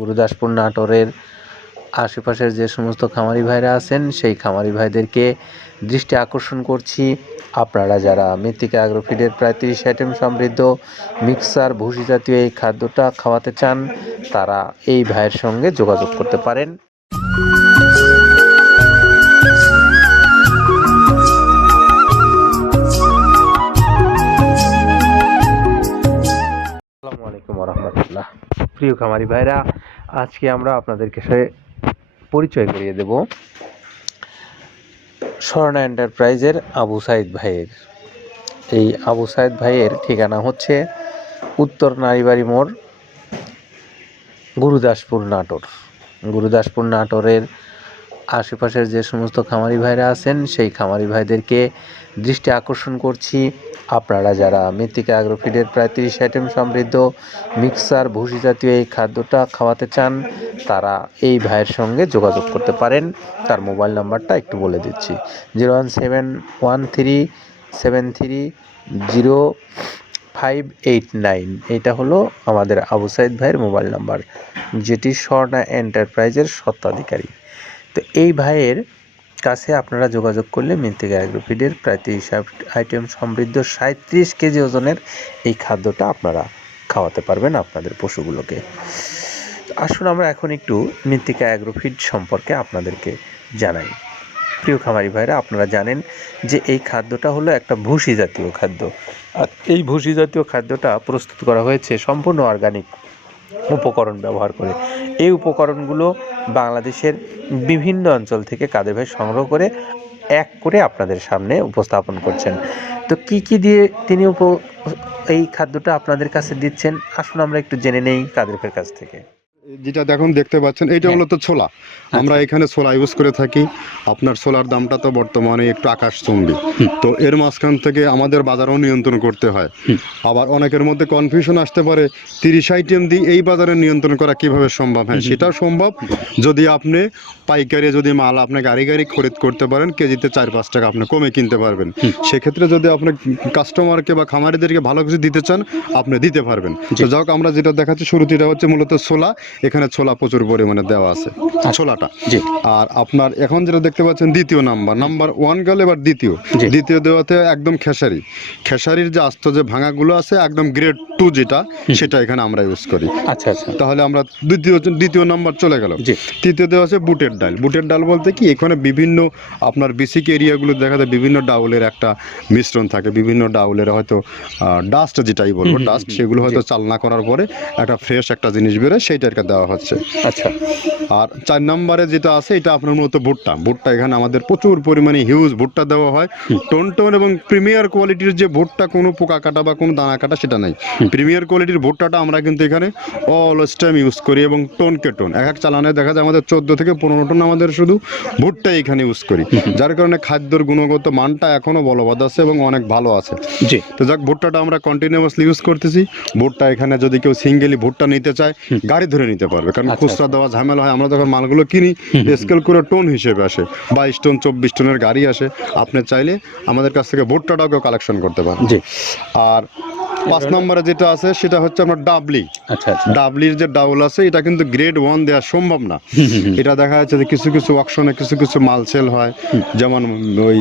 গুরুদাসপুর নাটোরের আশেপাশের যে সমস্ত খামারি ভাইরা আছেন সেই খামারি ভাইদেরকে দৃষ্টি আকর্ষণ করছি, আপনারা যারা মৃত্তিকা অ্যাগ্রোফিডের প্রায় 30 আইটেম সমৃদ্ধ মিক্সার ভুসি জাতীয় এই খাদ্যটা খাওয়াতে চান, তারা এই ভাইয়ের সঙ্গে যোগাযোগ করতে পারেন। আসসালামু আলাইকুম ওয়া রাহমাতুল্লাহ। প্রিয় খামারি ভাইরা, আজকে আমরা আপনাদেরকে পরিচয় করিয়ে দেব স্বর্ণা এন্টারপ্রাইজের আবু সাইদ ভাইয়ের। এই আবু সাইদ ভাইয়ের ঠিকানা হচ্ছে উত্তর নারীবাড়ি মোড়, গুরুদাসপুর নাটোরের আশেপাশের যে সমস্ত খামারি ভাইরা আছেন সেই খামারি ভাইদেরকে দৃষ্টি আকর্ষণ করছি, আপনারা যারা মৃত্তিকা অ্যাগ্রোফিডের প্রায় 30 আইটেম সমৃদ্ধ মিক্সার ভুসি জাতীয় এই খাদ্যটা খাওয়াতে চান, তারা এই ভাইয়ের সঙ্গে যোগাযোগ করতে পারেন। তার মোবাইল নাম্বারটা একটু বলে দিচ্ছি, 01713730589। এটা হলো আমাদের আবু সাইদ ভাইয়ের মোবাইল নাম্বার, যেটি স্বর্ণা এন্টারপ্রাইজের স্বত্বাধিকারী। তো এই ভাইয়ের কাছে আপনারা যোগাযোগ করলে মৃত্তিকা অ্যাগ্রোফিডের প্রায় 30 আইটেম সমৃদ্ধ 37 কেজি ওজনের এই খাদ্যটা আপনারা খাওয়াতে পারবেন আপনাদের পশুগুলোকে। আসুন আমরা এখন একটু মৃত্তিকা অ্যাগ্রোফিড সম্পর্কে আপনাদেরকে জানাই। প্রিয় খামারি ভাইরা, আপনারা জানেন যে এই খাদ্যটা হলো একটা ভুসি জাতীয় খাদ্য, আর এই ভুসি জাতীয় খাদ্যটা প্রস্তুত করা হয়েছে সম্পূর্ণ অর্গানিক উপকরণ ব্যবহার করে। এই উপকরণগুলো বাংলাদেশের বিভিন্ন অঞ্চল থেকে কাদের ভাই সংগ্রহ করে এক করে আপনাদের সামনে উপস্থাপন করছেন। তো কি দিয়ে তিনি এই খাদ্যটা আপনাদের কাছে দিচ্ছেন, আসুন আমরা একটু জেনে নেই কাদের ভাইয়ের কাছ থেকে। যেটা দেখতে পাচ্ছেন এটা হলো তো ছোলা। আমরা এখানে ছোলা ইউজ করে থাকি। আপনার ছোলার দামটা তো বর্তমানে একটু আকাশচুম্বী, তো এর মাঝখান থেকে আমাদের বাজারও নিয়ন্ত্রণ করতে হয়। আবার অনেকের মধ্যে কনফিউশন আসতে পারে 30 আইটেম দিয়ে এই বাজারে নিয়ন্ত্রণ করা কিভাবে সম্ভব। হ্যাঁ, সেটাও সম্ভব যদি আপনি পাইকারি যদি মাল আপনি গাড়ি খরিদ করতে পারেন, কেজিতে 4-5 টাকা আপনি কমে কিনতে পারবেন। সেক্ষেত্রে যদি আপনি কাস্টমারকে বা খামারিদেরকে ভালো কিছু দিতে চান, আপনি দিতে পারবেন। তো যাক, আমরা যেটা দেখাচ্ছি শুরুতে, এটা হচ্ছে মূলত ছোলা। এখানে ছোলা প্রচুর পরিমাণে দেওয়া আছে, ছোলাটা। আর আপনার এখন যেটা দেখতে পাচ্ছেন দ্বিতীয় নাম্বার 1 গেল, এবার দ্বিতীয় দেওয়াতে একদম খেসারির যে আস্ত যে ভাঙাগুলো আছে একদম গ্রেড 2 যেটা, সেটা এখানে আমরা ইউজ করি। আচ্ছা, তাহলে আমরা দ্বিতীয় নাম্বার চলে গেল। তৃতীয় দেওয়া আছে বুটের ডাল বলতে কি, এখানে বিভিন্ন আপনার বেসিক এরিয়াগুলো দেখা যায় বিভিন্ন ডাউলের একটা মিশ্রণ থাকে, বিভিন্ন ডাউলের হয়তো ডাস্ট যেটাই বলবো ডাস্ট, সেগুলো হয়তো চালনা করার পরে একটা ফ্রেশ একটা জিনিস বেরোয়, সেইটাকে দেওয়া হচ্ছে। আচ্ছা, আর 4 নম্বরে যেটা আছে এটা আপনার মূলত ভুট্টা। এখানে আমাদের প্রচুর পরিমাণে হিউজ ভুট্টা দেওয়া হয়। টোন এবং প্রিমিয়ার কোয়ালিটির যে ভুট্টা, কোনো পোকা কাটা বা কোনো দানা কাটা সেটা নাই। প্রিমিয়ার কোয়ালিটির ভুট্টাটা আমরা কিন্তু এখানে অলওয়েজ টাইম ইউজ করি, এবং টোনকে টোন এক চালানে দেখা যায় আমাদের 14 থেকে 15 টন আমাদের শুধু ভুট্টা এখানে ইউজ করি, যার কারণে খাদ্যের গুণগত মানটা এখনো বলবৎ আছে এবং অনেক ভালো আছে। তো যাক, ভুট্টাটা আমরা কন্টিনিউয়াসলি ইউজ করতেছি। ভুট্টা এখানে যদি কেউ সিঙ্গেলি ভুট্টা নিতে চায়, গাড়ি ধরে নিতে পারবে, কারণ খুচরা দেওয়া ঝামেলা হয়। আমরা যখন মালগুলো কিনি স্কেল করে টোন হিসেবে আসে, 22 টন 24 টনের গাড়ি আসে। আপনি চাইলে আমাদের কাছ থেকে ভুট্টাটাও কেউ কালেকশন করতে পারেন। আর 5 নম্বরে যেটা আছে সেটা হচ্ছে আপনার ডাবলির যে ডাউল আছে, এটা কিন্তু গ্রেড 1 দেওয়া সম্ভব না। এটা দেখা যাচ্ছে যে কিছু অকশনে কিছু মাল সেল হয়, যেমন ওই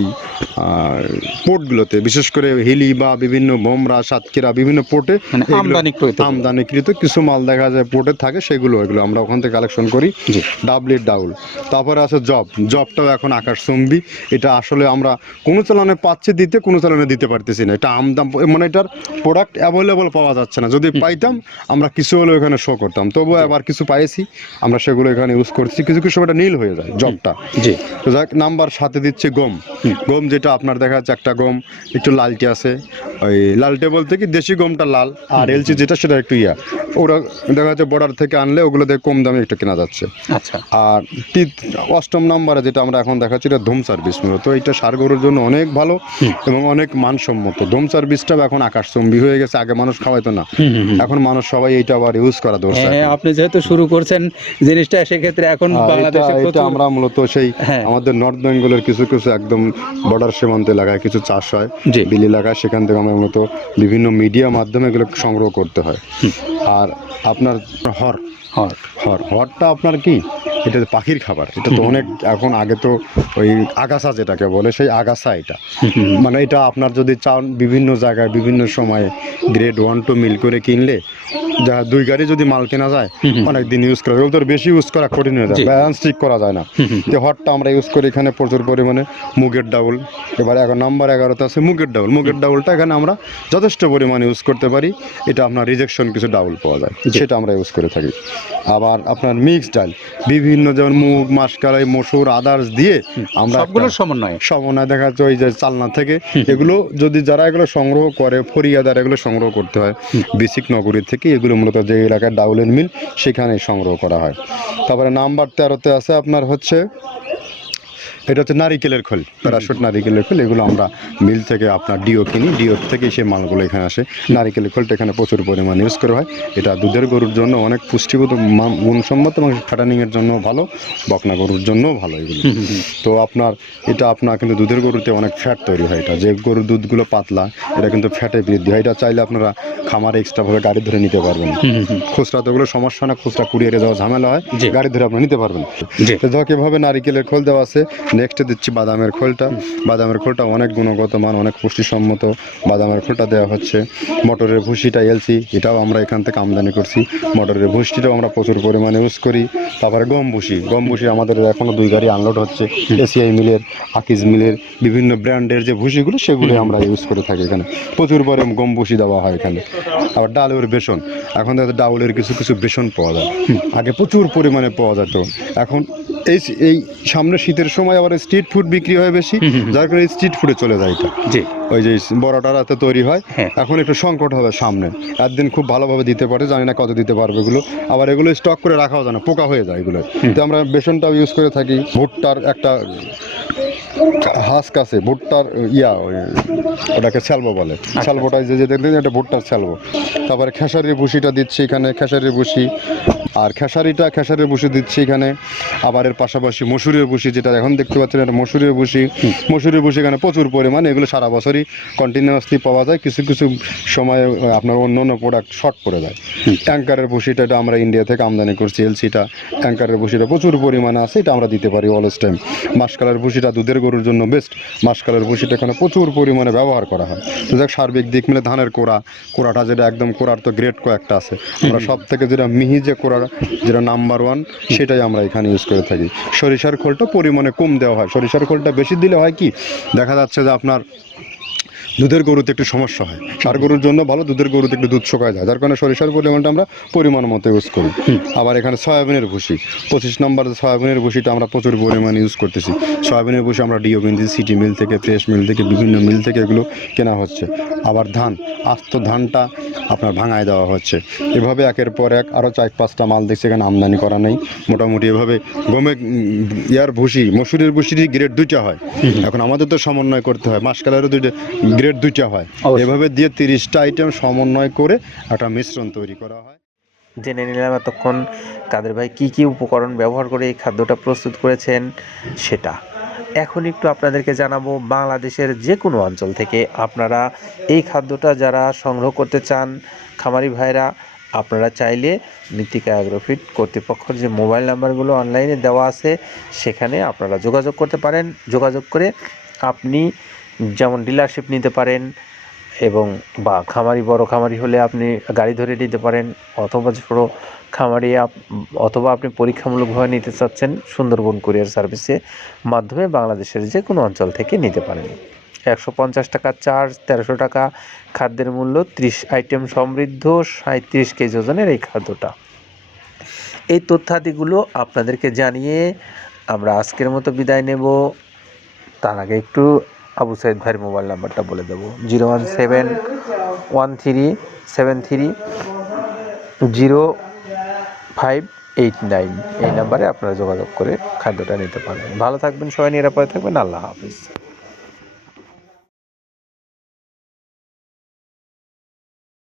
পোর্টগুলোতে, বিশেষ করে হিলি বা বিভিন্ন বোমরা, সাতক্ষীরা, বিভিন্ন পোর্টে আমদানিকৃত কিছু মাল দেখা যায় পোর্টে থাকে, এগুলো আমরা ওখান থেকে কালেকশন করি। ডাবলির ডাউল। তারপরে আছে জবটাও এখন আকাশচুম্বী। এটা আসলে আমরা কোনো চালানে পাচ্ছি দিতে, কোনো চালানে দিতে পারতেছি না। এটা আমদাম, মানে এটার প্রোডাক্ট অ্যাভেলেবল পাওয়া যাচ্ছে না। যদি পাইতাম আমরা কিছু হলেও এখানে শো করতাম, তবুও আবার কিছু পাইছি, আমরা সেগুলো এখানে ইউজ করছি। কিছু সময় নীল হয়ে যায় জবটা। তো যাক, নাম্বার 7 দিচ্ছে গম, যেটা আপনার দেখা যাচ্ছে একটা গম একটু লালটে আছে। ওই লালটে বলতে কি, দেশি গমটা লাল, আর এলচি যেটা সেটা একটু ওরা দেখা যাচ্ছে বর্ডার থেকে আনলে ওগুলো দিয়ে কম দামে একটু কেনা যাচ্ছে। আচ্ছা, আর 8ম নম্বরে যেটা আমরা এখন দেখাচ্ছি, এটা ধুম সার্ভিস। মূলত এটা ষাঁড় গরুর জন্য অনেক ভালো এবং অনেক মানসম্মত। ধুম সার্ভিসটা এখন আকাশচুম্বী হয়ে গেছে। আগে মানুষ খাওয়াইতো না, এখন মানুষ সবাই এইটা আবার ইউজ করা দরকার। আপনি যেহেতু শুরু করছেন জিনিসটা, সেক্ষেত্রে এখন বাংলাদেশে এটা আমরা মূলত সেই আমাদের নর্থ বেঙ্গলের কিছু একদম বর্ডার সীমান্ত এলাকায় কিছু চাষ হয়, বিল এলাকায়, সেখান থেকে আমরা মূলত বিভিন্ন মিডিয়া মাধ্যমে এগুলো সংগ্রহ করতে হয়। আর আপনার হট হটটা আপনার কি, এটা তো পাখির খাবার, এটা তো অনেক এখন, আগে তো ওই আগাছা যেটাকে বলে সেই আগাছা এটা, মানে এটা আপনার যদি চান বিভিন্ন জায়গায় বিভিন্ন সময়ে গ্রেড 1-2 মিল করে কিনলে যা 2 গাড়ি যদি মাল কেনা যায় অনেক দিন ইউজ করা যায়, ওগুলো তো বেশি ইউজ করা কঠিন হয়ে যায়, জি। ব্যালেন্স ঠিক করা যায় না। তো হটটা আমরা ইউজ করি এখানে প্রচুর পরিমাণে। মুগের ডাউল, এবার এখন নাম্বার 11তে আছে মুগের ডাউল। মুগের ডাউলটা এখানে আমরা যথেষ্ট পরিমাণে ইউজ করতে পারি, এটা আপনার রিজেকশন কিছু ডাউল পাওয়া যায়, সেটা আমরা ইউজ করে থাকি। আবার আপনার মিক্স ডাল বিভিন্ন, যেমন মুগ, মাসকলাই, মসুর, আদার্স দিয়ে আমরা সবগুলোর সমন্বয়ে সমন্বয় দেখা যাচ্ছে ওই যে চালনা থেকে এগুলো, যদি যারা এগুলো সংগ্রহ করে ফরিয়াদার এগুলো সংগ্রহ করতে হয় বেসিক নগরী থেকে, এগুলো মূলত যে এলাকায় ডাউলের মিল সেখানে সংগ্রহ করা হয়। তারপরে নাম্বার 13তে আছে আপনার হচ্ছে, এটা হচ্ছে নারিকেলের খোল, প্যারাশুট নারিকেলের খোল, এগুলো আমরা মিল থেকে আপনার ডিও কিনি, ডিও থেকে সেই মালগুলো এখানে আসে। নারিকেলের খোলটা এখানে প্রচুর পরিমাণে ইউজ করা হয়, এটা দুধের গরুর জন্য অনেক পুষ্টিগত গুণসম্মত এবং ফ্যাটানিংয়ের জন্য ভালো, বকনা গরুর জন্যও ভালো এগুলো। তো আপনার এটা আপনার কিন্তু দুধের গরুতে অনেক ফ্যাট তৈরি হয়, এটা যে গরুর দুধগুলো পাতলা এটা কিন্তু ফ্যাটে বৃদ্ধি হয়, এটা চাইলে আপনারা খামারে এক্সট্রাভাবে গাড়ি ধরে নিতে পারবেন। খুচরা তো ওগুলো সমস্যা না, খুচরা কুরিয়ারে যাওয়া ঝামেলা হয়, জি। গাড়ি ধরে আপনি নিতে পারবেন। জি। তো দেখো এভাবে নারিকেলের খোল দেওয়া আছে। নেক্সটে দিচ্ছি বাদামের খোলটা। বাদামের খোলটা অনেক গুণগত মান, অনেক পুষ্টিসম্মত বাদামের খোলটা দেওয়া হচ্ছে। মটরের ভুসিটা এলসি, এটাও আমরা এখান থেকে আমদানি করছি, মটরের ভুসিটাও আমরা প্রচুর পরিমাণে ইউজ করি। তারপরে গম ভুসি আমাদের এখনও 2 গাড়ি আনলোড হচ্ছে, এসিআই মিলের, আকিজ মিলের বিভিন্ন ব্র্যান্ডের যে ভুসিগুলো সেগুলো আমরা ইউজ করে থাকি এখানে, প্রচুর পরিমাণে গম ভুসি দেওয়া হয় এখানে। আবার ডালের বেসন, এখন দেখা যায় ডাউলের কিছু কিছু বেসন পাওয়া যায়, আগে প্রচুর পরিমাণে পাওয়া যেত, এখন এই সামনে শীতের সময় আবার স্ট্রিট ফুড বিক্রি হয় বেশি, যার কারণে স্ট্রিট ফুডে চলে যায় এটা। জি। ওই যে বড়টা রাতে তৈরি হয়, হ্যাঁ। এখন একটু সংকট হবে সামনে, একদিন খুব ভালোভাবে দিতে পারে, জানি না কত দিতে পারবে এগুলো, আবার এগুলো স্টক করে রাখাও যায় না, পোকা হয়ে যায় এগুলো। তো আমরা বেসনটাও ইউজ করে থাকি। ভুট্টার একটা হাস্ক আছে, ভুট্টার ওটাকে স্যালবো বলে, স্যালবোটাই যে দেখলেন এটা ভুট্টার স্যালবো। তারপরে খেসারির ভুসিটা দিচ্ছি এখানে, খেসারির ভুসি, আর খেসারির ভুসি দিচ্ছি এখানে। আবার এর পাশাপাশি মসুরের ভুসি, যেটা এখন দেখতে পাচ্ছেন এটা মসুরের ভুসি এখানে প্রচুর পরিমাণে, এগুলো সারা বছরই কন্টিনিউয়াসলি পাওয়া যায়, কিছু কিছু সময়ে আপনার অন্য অন্য প্রোডাক্ট শর্ট পড়ে যায়। ট্যাঙ্কারের ভুসিটা এটা আমরা ইন্ডিয়া থেকে আমদানি করছি, এলসিটা ট্যাঙ্কারের ভুসিটা প্রচুর পরিমাণে আছে, এটা আমরা দিতে পারি অলওয়েজ টাইম। মাসকালের ভুসিটা দুধের গরুর জন্য বেস্ট, মাসকালের ভুসিটা এখানে প্রচুর পরিমাণে ব্যবহার করা হয়। তো দেখ সার্বিক দিক মিলে ধানের কোড়াটা যেটা একদম, কোড়ার তো গ্রেড কয়েকটা আছে, আমরা সব থেকে যেটা মিহি যে কোড়া, যেটা নাম্বার 1 সেটাই আমরা এখানে ইউজ করে থাকি। সরিষার খোলটা পরিমাণে কম দেওয়া হয়, সরিষার খোলটা বেশি দিলে হয় কি, দেখা যাচ্ছে যে আপনার দুধের গরুতে একটু সমস্যা হয়, ষাঁড় গরুর জন্য ভালো, দুধের গরুতে একটু দুধ শুকায় যায়, যার কারণে সরিষার পরিমাণটা আমরা পরিমাণ মতো ইউজ করি। আবার এখানে সয়াবিনের ভুসি 25 নম্বর সয়াবিনের ভুসিটা আমরা প্রচুর পরিমাণে ইউজ করতেছি। সয়াবিনের ভুসি আমরা ডিও কিনছি, সিটি মিল থেকে, ফ্রেশ মিল থেকে, বিভিন্ন মিল থেকে এগুলো কেনা হচ্ছে। আবার ধান, আস্ত ধানটা আপনার ভাঙায় দেওয়া হচ্ছে। এভাবে একের পর এক আরও 4-5টা মাল দেখছি এখানে আমদানি করা নেই। মোটামুটি এভাবে গমে ভুসি, মসুরের ভুসিরই গ্রেড 2টা হয়, এখন আমাদের তো সমন্বয় করতে হয়, মাসকালেরও গ্রেড 2টা হয়, এভাবে দিয়ে 30টা আইটেম সমন্বয় করে একটা মিশ্রণ তৈরি করা হয়। জেনে নিলাম এতক্ষণ কাদের ভাই কী কী উপকরণ ব্যবহার করে এই খাদ্যটা প্রস্তুত করেছেন সেটা। এখন একটু আপনাদেরকে জানাবো, বাংলাদেশের যে কোনো অঞ্চল থেকে আপনারা এই খাদ্যটা যারা সংগ্রহ করতে চান খামারি ভাইরা, আপনারা চাইলে মৃত্তিকা অ্যাগ্রোফিট কর্তৃপক্ষের যে মোবাইল নাম্বারগুলো অনলাইনে দেওয়া আছে সেখানে আপনারা যোগাযোগ করতে পারেন। যোগাযোগ করে আপনি যেমন ডিলারশিপ নিতে পারেন, এবং বা বড় খামারি হলে আপনি গাড়ি ধরে নিতে পারেন, অথবা ছোটো খামারি অথবা আপনি পরীক্ষামূলকভাবে নিতে চাচ্ছেন, সুন্দরবন কুরিয়ার সার্ভিসের মাধ্যমে বাংলাদেশের যে কোনো অঞ্চল থেকে নিতে পারেন। 150 টাকা চার্জ, 1300 টাকা খাদ্যের মূল্য, 30 আইটেম সমৃদ্ধ 37 কেজি ওজনের এই খাদ্যটা। এই তথ্যাদিগুলো আপনাদেরকে জানিয়ে আমরা আজকের মতো বিদায় নেব। তার আগে একটু আবু সাইদ ভাইয়ের মোবাইল নাম্বারটা বলে দেবো, 01713030589, এই নাম্বারে আপনারা যোগাযোগ করে খাদ্যটা নিতে পারবেন। ভালো থাকবেন সবাই, নিরাপদে থাকবেন, আল্লাহ হাফিজ।